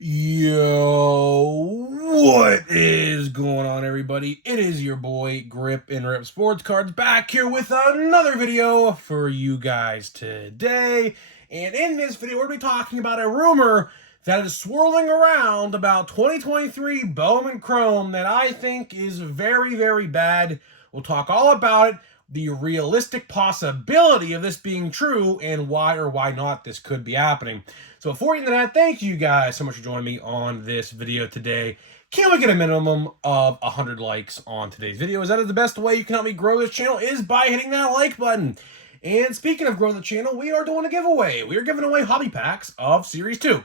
Yo, what is going on, everybody? It is your boy Grip and Rip Sports Cards back here with another video for you guys today. And in this video, we're going to be talking about a rumor that is swirling around about 2023 Bowman Chrome that I think is very, very bad. We'll talk all about it, the realistic possibility of this being true, and why or why not this could be happening. So before we get into that, thank you guys so much for joining me on this video today. Can we get a minimum of 100 likes on today's video? As that is the best way you can help me grow this channel is by hitting that like button. And speaking of growing the channel, we are doing a giveaway. We are giving away hobby packs of Series 2.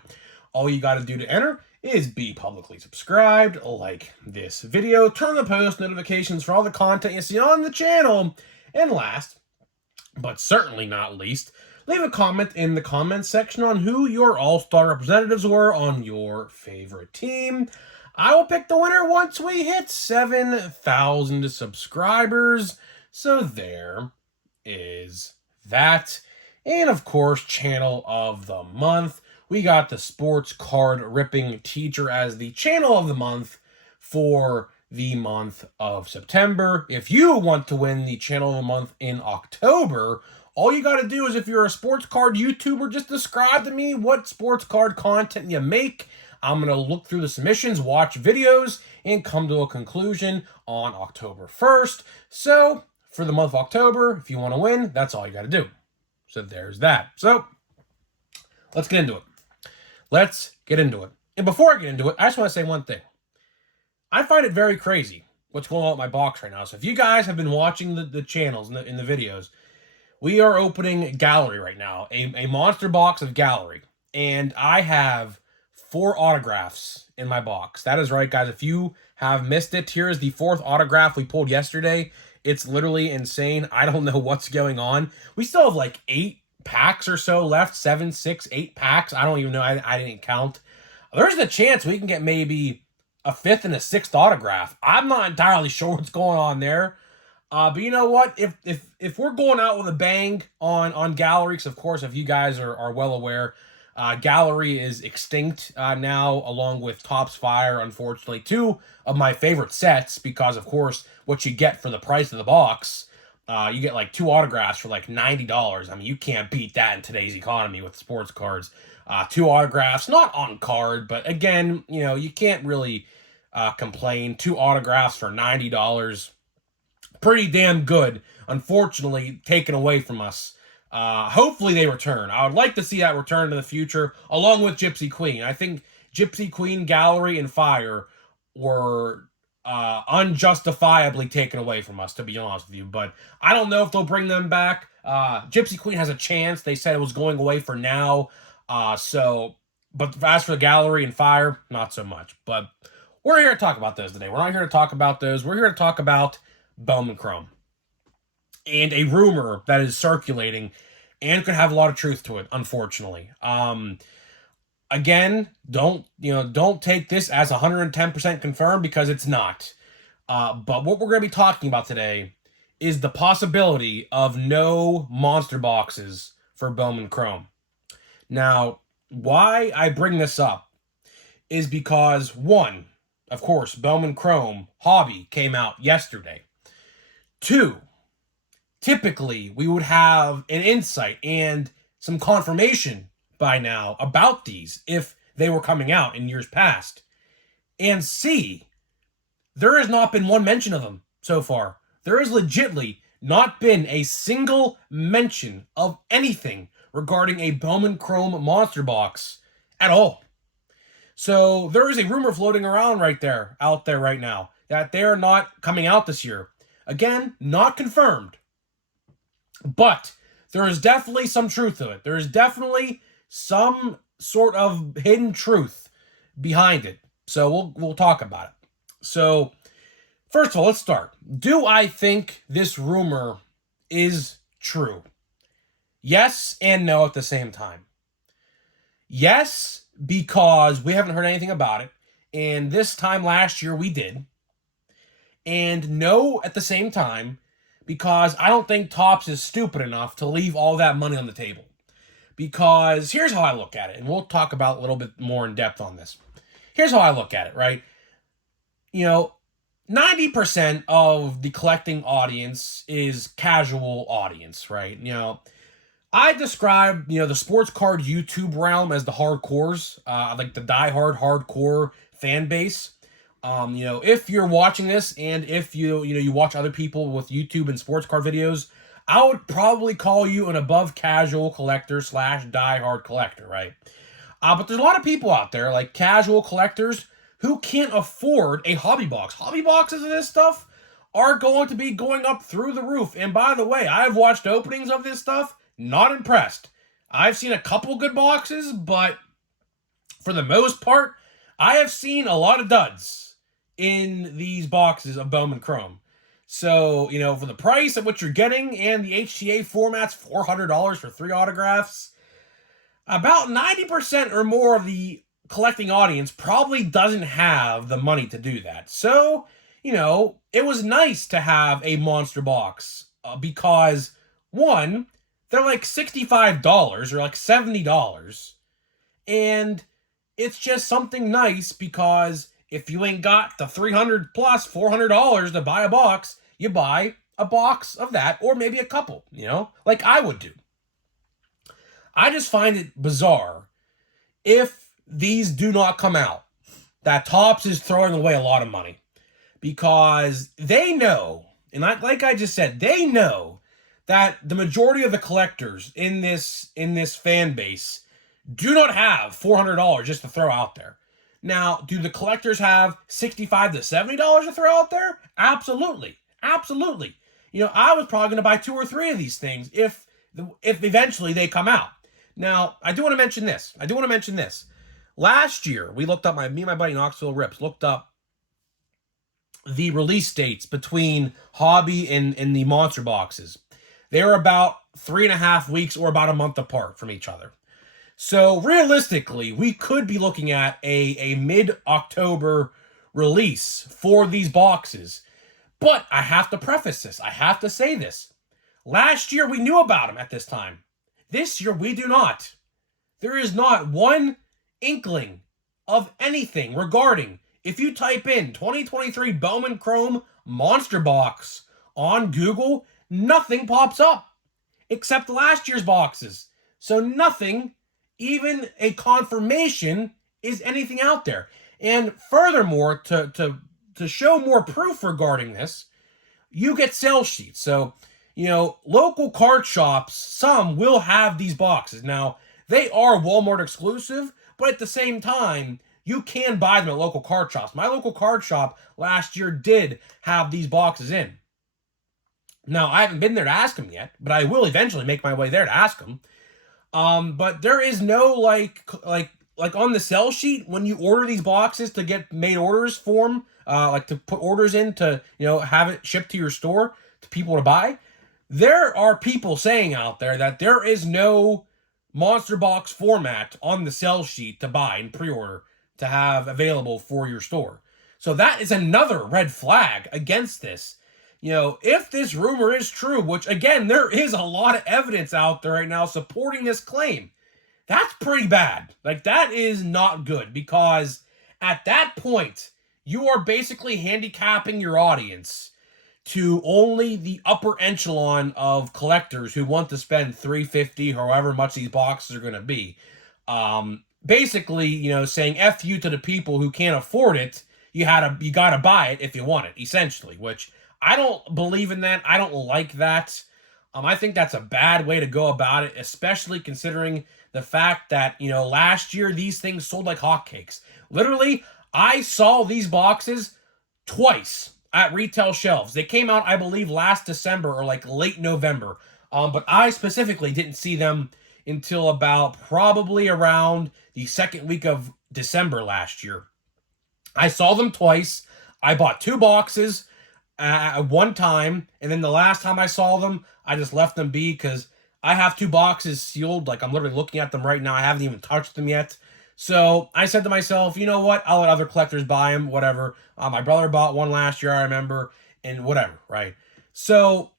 All you got to do to enter is be publicly subscribed, like this video, turn the post notifications for all the content you see on the channel, and last, but certainly not least, leave a comment in the comments section on who your all-star representatives were on your favorite team. I will pick the winner once we hit 7,000 subscribers. So there is that. And of course, channel of the month. We got the sports card ripping teacher as the channel of the month for the month of September. If you want to win the channel of the month in October, all you got to do is, if you're a sports card YouTuber, just describe to me what sports card content you make. I'm going to look through the submissions, watch videos, and come to a conclusion on October 1st. So for the month of October, if you want to win, that's all you got to do. So there's that. So let's get into it. Let's get into it. And before I get into it, I just want to say one thing. I find it very crazy what's going on with my box right now. So if you guys have been watching the channels in the videos, we are opening Gallery right now, a monster box of Gallery. And I have 4 autographs in my box. That is right, guys. If you have missed it, here is the 4th autograph we pulled yesterday. It's literally insane. I don't know what's going on. We still have like 8 packs or so left. 7, 6, 8 packs. I don't even know. I didn't count. There's a chance we can get maybe a 5th and a 6th autograph. I'm not entirely sure what's going on there. But you know what? If we're going out with a bang on Gallery, because of course, if you guys are well aware, Gallery is extinct now, along with Topps Fire, unfortunately. 2 of my favorite sets, because of course, what you get for the price of the box, you get like 2 autographs for like $90. I mean, you can't beat that in today's economy with sports cards. 2 autographs, not on card, but again, you know, you can't really complain. 2 autographs for $90. Pretty damn good. Unfortunately, taken away from us. Hopefully they return. I would like to see that return in the future, along with Gypsy Queen. I think Gypsy Queen, Gallery, and Fire were unjustifiably taken away from us, to be honest with you. But I don't know if they'll bring them back. Gypsy Queen has a chance. They said it was going away for now. But as for the Gallery and Fire, not so much. But we're here to talk about those today. We're not here to talk about those. We're here to talk about Bowman Chrome and a rumor that is circulating and could have a lot of truth to it, unfortunately. Again, don't take this as 110% confirmed, because it's not. But what we're going to be talking about today is the possibility of no monster boxes for Bowman Chrome. Now, why I bring this up is because, one, of course, Bowman Chrome Hobby came out yesterday. 2, typically we would have an insight and some confirmation by now about these if they were coming out in years past. And C, there has not been one mention of them so far. There has legitimately not been a single mention of anything regarding a Bowman Chrome monster box at all. So there is a rumor floating around out there right now, that they're not coming out this year. Again, not confirmed. But there is definitely some truth to it. There is definitely some sort of hidden truth behind it. So we'll talk about it. So first of all, let's start. Do I think this rumor is true? Yes and no at the same time. Yes, because we haven't heard anything about it. And this time last year we did. And no at the same time, because I don't think Topps is stupid enough to leave all that money on the table. because here's how I look at it, and we'll talk about a little bit more in depth on this. Here's how I look at it, right? You know, 90% of the collecting audience is casual audience, right? I describe, the sports card YouTube realm as the hardcores, like the diehard hardcore fan base. If you're watching this and if you watch other people with YouTube and sports card videos, I would probably call you an above casual collector slash diehard collector, right? But there's a lot of people out there, like casual collectors, who can't afford a hobby box. Hobby boxes of this stuff are going to be going up through the roof. And by the way, I've watched openings of this stuff, not impressed. I've seen a couple good boxes, but for the most part, I have seen a lot of duds in these boxes of Bowman Chrome. So, for the price of what you're getting and the HTA format's $400 for 3 autographs, about 90% or more of the collecting audience probably doesn't have the money to do that. So, it was nice to have a monster box because, one, they're like $65 or like $70. And it's just something nice because if you ain't got the $300 plus $400 to buy a box, you buy a box of that or maybe a couple, like I would do. I just find it bizarre if these do not come out that Topps is throwing away a lot of money because they know, and like I just said, they know that the majority of the collectors in this fan base do not have $400 just to throw out there. Now, do the collectors have $65 to $70 to throw out there? Absolutely. Absolutely. I was probably going to buy 2 or 3 of these things if eventually they come out. Now, I do want to mention this. Last year, we looked up, me and my buddy Knoxville Rips looked up the release dates between Hobby and the monster boxes. They were about 3.5 weeks or about a month apart from each other. So realistically, we could be looking at a mid-October release for these boxes. But I have to preface this. I have to say this. Last year, we knew about them at this time. This year, we do not. There is not one inkling of anything regarding, if you type in 2023 Bowman Chrome Monster Box on Google, nothing pops up except last year's boxes. So nothing, even a confirmation, is anything out there. And furthermore, to show more proof regarding this, you get sales sheets. So, local card shops, some will have these boxes. Now, they are Walmart exclusive, but at the same time, you can buy them at local card shops. My local card shop last year did have these boxes in. Now, I haven't been there to ask them yet, but I will eventually make my way there to ask them. But there is no, like on the sell sheet, when you order these boxes to get made orders for them, like to put orders in to, have it shipped to your store to people to buy, there are people saying out there that there is no monster box format on the sell sheet to buy and pre-order to have available for your store. So that is another red flag against this. If this rumor is true, which again, there is a lot of evidence out there right now supporting this claim, that's pretty bad. Like, that is not good because at that point, you are basically handicapping your audience to only the upper echelon of collectors who want to spend $350, however much these boxes are going to be. Basically, saying F you to the people who can't afford it. You got to buy it if you want it, essentially, which I don't believe in that. I don't like that. I think that's a bad way to go about it, especially considering the fact that, last year these things sold like hotcakes. Literally, I saw these boxes twice at retail shelves. They came out, I believe, last December or like late November. But I specifically didn't see them until about probably around the second week of December last year. I saw them twice. I bought 2 boxes at one time, and then the last time I saw them, I just left them be because I have 2 boxes sealed. Like, I'm literally looking at them right now. I haven't even touched them yet. So I said to myself, you know what? I'll let other collectors buy them, whatever. My brother bought one last year, I remember, and whatever, right? So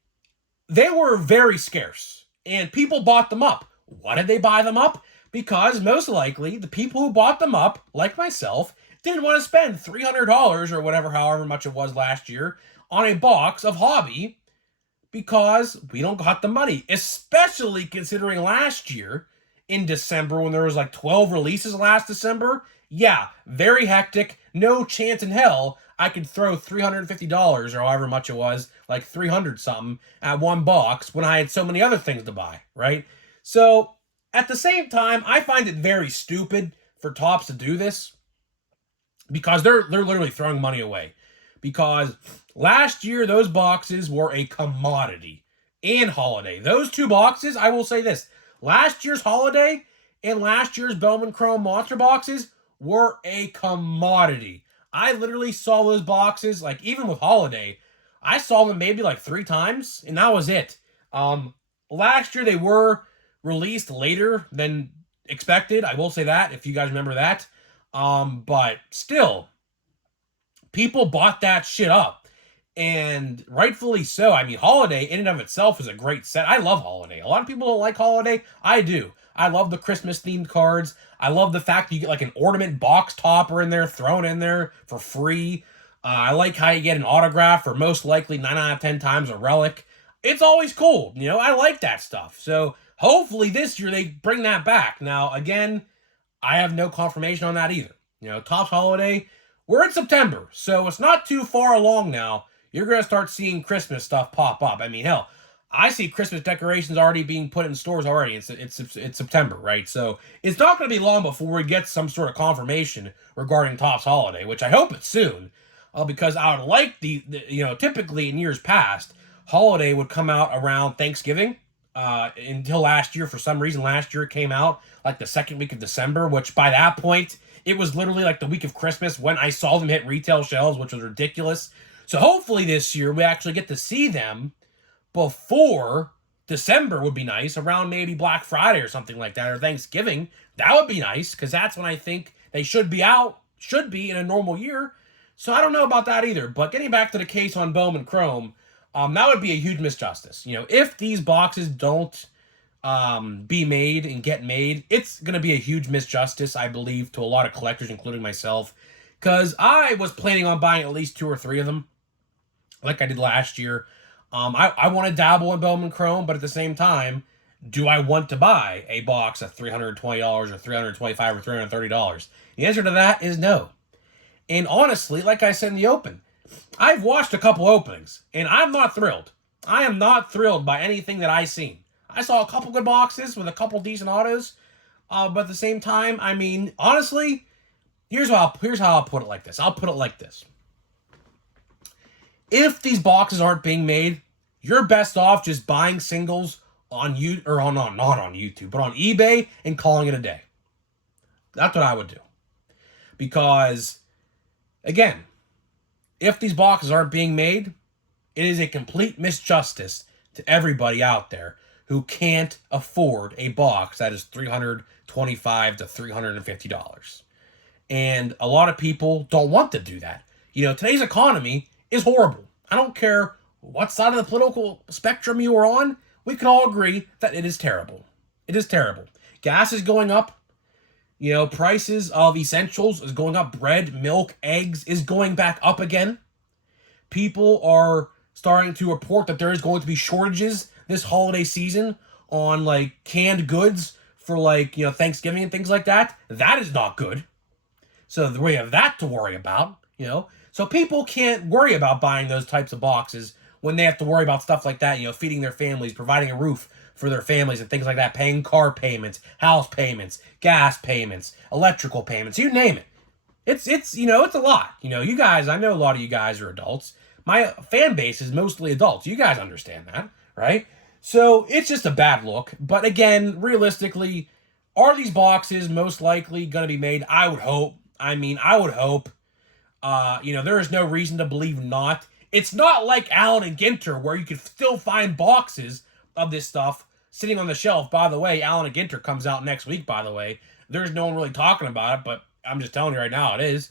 they were very scarce, and people bought them up. Why did they buy them up? Because most likely the people who bought them up, like myself, didn't want to spend $300 or whatever, however much it was last year, on a box of hobby because we don't got the money, especially considering last year in December when there was like 12 releases last December. Yeah, very hectic. No chance in hell I could throw $350 or however much it was, like 300 something at one box when I had so many other things to buy, right? So at the same time, I find it very stupid for Topps to do this because they're literally throwing money away. Because last year those boxes were a commodity, and holiday. Those two boxes, I will say this: last year's holiday and last year's Bowman Chrome monster boxes were a commodity. I literally saw those boxes, like even with holiday, I saw them maybe like 3 times, and that was it. Last year they were released later than expected. I will say that, if you guys remember that. But still, people bought that shit up. And rightfully so. I mean, Holiday in and of itself is a great set. I love Holiday. A lot of people don't like Holiday. I do. I love the Christmas themed cards. I love the fact that you get like an ornament box topper in there, thrown in there for free. I like how you get an autograph for most likely 9 out of 10 times a relic. It's always cool. You know, I like that stuff. So hopefully this year they bring that back. Now, again, I have no confirmation on that either. You know, Topps Holiday, we're in September, so it's not too far along now. You're going to start seeing Christmas stuff pop up. I mean, hell, I see Christmas decorations already being put in stores already. It's September, right? So it's not going to be long before we get some sort of confirmation regarding Topps Holiday, which I hope it's soon. Because I would like typically in years past, Holiday would come out around Thanksgiving. Until last year, for some reason, last year it came out like the second week of December, which by that point, it was literally like the week of Christmas when I saw them hit retail shelves, which was ridiculous. So hopefully this year we actually get to see them before December would be nice, around maybe Black Friday or something like that, or Thanksgiving. That would be nice, because that's when I think they should be out, should be in a normal year. So I don't know about that either. But getting back to the case on Bowman Chrome, that would be a huge misjustice. You know, if these boxes don't be made and get made, it's going to be a huge misjustice, I believe, to a lot of collectors, including myself. Because I was planning on buying at least 2 or 3 of them, like I did last year. I want to dabble in Bowman Chrome, but at the same time, do I want to buy a box at $320 or $325 or $330? The answer to that is no. And honestly, like I said in the open, I've watched a couple openings, and I'm not thrilled. I am not thrilled by anything that I've seen. I saw a couple good boxes with a couple decent autos, but at the same time, I mean, honestly, here's how I'll put it like this. I'll put it like this. If these boxes aren't being made, you're best off just buying singles on not on YouTube, but on eBay and calling it a day. That's what I would do. Because, again, if these boxes aren't being made, it is a complete misjustice to everybody out there who can't afford a box that is $325 to $350. And a lot of people don't want to do that. You know, today's economy is horrible. I don't care what side of the political spectrum you are on, we can all agree that it is terrible. It is terrible. Gas is going up. You know, prices of essentials is going up. Bread, milk, eggs is going back up again. People are starting to report that there is going to be shortages this holiday season on like canned goods for like, you know, Thanksgiving and things like that. That is not good. So we have that to worry about, you know. So people can't worry about buying those types of boxes when they have to worry about stuff like that, you know, feeding their families, providing a roof for their families and things like that, paying car payments, house payments, gas payments, electrical payments, you name it. It's you know, it's a lot. You know, you guys, I know a lot of you guys are adults. My fan base is mostly adults. You guys understand that, right? So it's just a bad look. But again, realistically, are these boxes most likely going to be made? I would hope. I mean, I would hope. You know, there is no reason to believe not. It's not like Allen and Ginter where you can still find boxes of this stuff sitting on the shelf. By the way, Allen and Ginter comes out next week, by the way. There's no one really talking about it, but I'm just telling you right now, it is.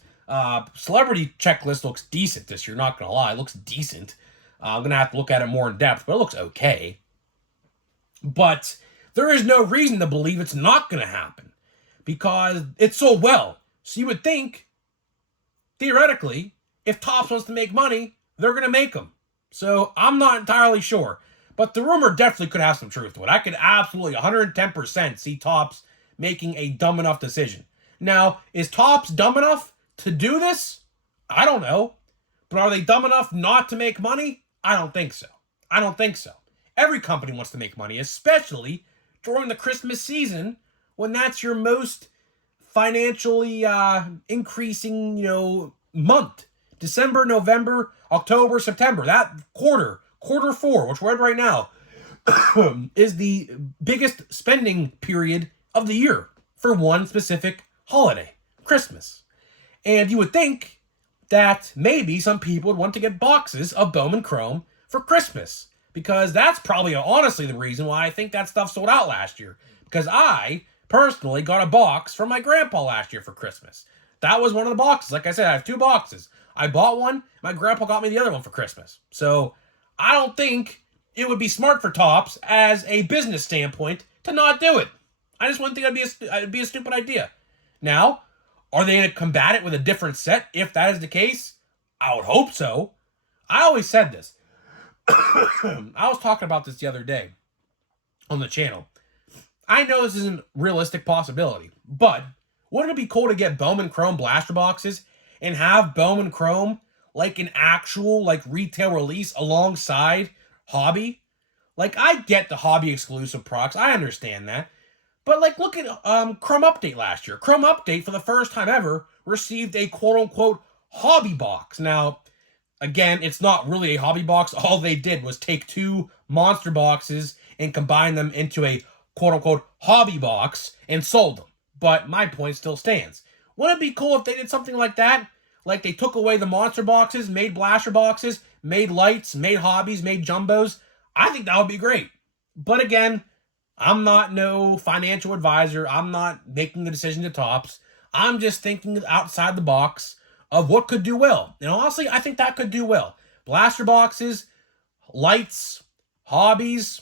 Celebrity checklist looks decent this year, not going to lie. It looks decent. I'm going to have to look at it more in depth, but it looks okay. But there is no reason to believe it's not going to happen because it's sold well. So you would think, theoretically, if Topps wants to make money, they're going to make them. So I'm not entirely sure. But the rumor definitely could have some truth to it. I could absolutely 110% see Topps making a dumb enough decision. Now, is Topps dumb enough to do this? I don't know. But are they dumb enough not to make money? I don't think so. I don't think so. Every company wants to make money, especially during the Christmas season when that's your most financially increasing, month. December, November, October, September. That quarter 4, which we're in right now, is the biggest spending period of the year for one specific holiday, Christmas. And you would think that maybe some people would want to get boxes of Bowman Chrome for Christmas, because that's probably honestly the reason why I think that stuff sold out last year, because I personally got a box from my grandpa last year for Christmas. That was one of the boxes. Like I said, I have 2 boxes. I bought one, my grandpa got me the other one for Christmas. So I don't think it would be smart for Topps as a business standpoint to not do it. I just wouldn't think it'd be a stupid idea. Now, are they going to combat it with a different set if that is the case? I would hope so. I always said this. I was talking about this the other day on the channel. I know this isn't a realistic possibility, but wouldn't it be cool to get Bowman Chrome blaster boxes and have Bowman Chrome like an actual retail release alongside Hobby? Like, I get the Hobby exclusive products. I understand that. But look at Chrome Update last year. Chrome Update, for the first time ever, received a quote-unquote hobby box. Now, again, it's not really a hobby box. All they did was take 2 monster boxes and combine them into a quote-unquote hobby box and sold them. But my point still stands. Wouldn't it be cool if they did something like that? Like, they took away the monster boxes, made blaster boxes, made lights, made hobbies, made jumbos. I think that would be great. But again, I'm not no financial advisor. I'm not making the decision to Topps. I'm just thinking outside the box of what could do well. And honestly, I think that could do well. Blaster boxes, lights, hobbies,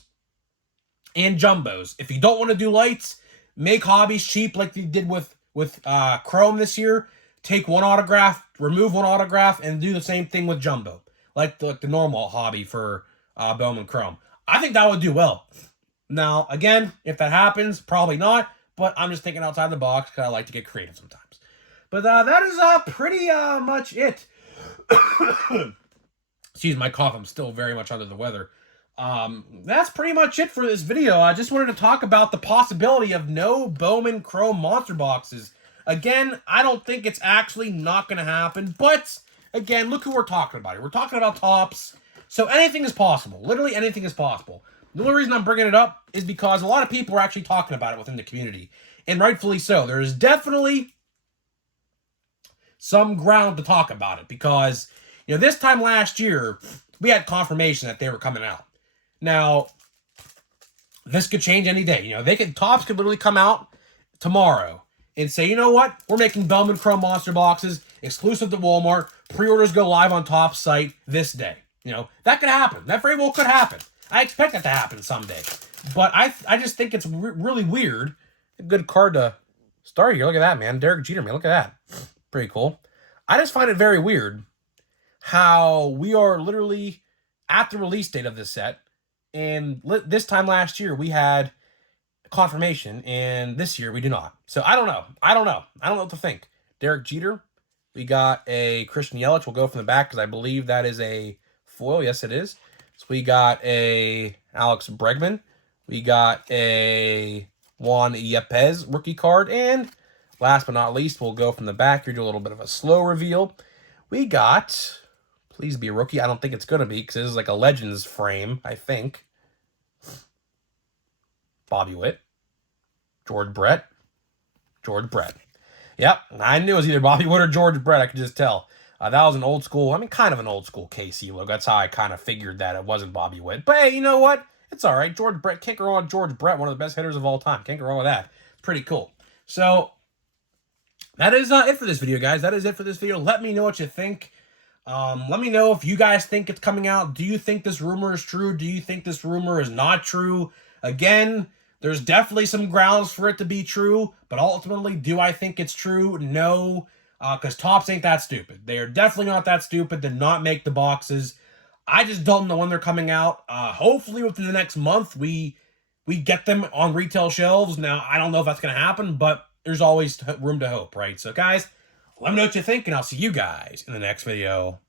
and jumbos. If you don't want to do lights, make hobbies cheap like they did with Chrome this year. Take 1 autograph, remove 1 autograph, and do the same thing with jumbo. Like the normal hobby for Bowman Chrome. I think that would do well. Now, again, if that happens, probably not. But I'm just thinking outside the box because I like to get creative sometimes. But that is pretty much it. Excuse my cough. I'm still very much under the weather. That's pretty much it for this video. I just wanted to talk about the possibility of no Bowman Chrome monster boxes. Again, I don't think it's actually not going to happen. But, again, look who we're talking about here. We're talking about Topps. So anything is possible. Literally anything is possible. The only reason I'm bringing it up is because a lot of people are actually talking about it within the community. And rightfully so. There is definitely some ground to talk about it. Because, this time last year, we had confirmation that they were coming out. Now, this could change any day. Topps could literally come out tomorrow and say, you know what? We're making Bowman Chrome monster boxes exclusive to Walmart. Pre-orders go live on Topps site this day. That could happen. That very well could happen. I expect that to happen someday. But I just think it's really weird. A good card to start here. Look at that, man. Derek Jeter, man. Look at that. Pretty cool. I just find it very weird how we are literally at the release date of this set. And this time last year, we had confirmation. And this year, we do not. So I don't know. I don't know what to think. Derek Jeter. We got a Christian Yelich. We'll go from the back because I believe that is a foil. Yes, it is. So we got a Alex Bregman. We got a Juan Yepez rookie card. And last but not least, we'll go from the back here, do a little bit of a slow reveal. We got, please be a rookie. I don't think it's going to be because this is like a Legends frame, I think. Bobby Witt. George Brett. Yep, I knew it was either Bobby Witt or George Brett. I could just tell. That was an old school, kind of an old school KC look. That's how I kind of figured that it wasn't Bobby Witt. But hey, you know what? It's all right. George Brett, can't go wrong with George Brett, one of the best hitters of all time. Can't go wrong with that. It's pretty cool. So, that is it for this video, guys. That is it for this video. Let me know what you think. Let me know if you guys think it's coming out. Do you think this rumor is true? Do you think this rumor is not true? Again, There's definitely some grounds for it to be true, but ultimately, do I think it's true? No, because Topps ain't that stupid. They are definitely not that stupid to not make the boxes. I just don't know when they're coming out. Hopefully, within the next month, we get them on retail shelves. Now, I don't know if that's going to happen, but there's always room to hope, right? So, guys, let me know what you think, and I'll see you guys in the next video.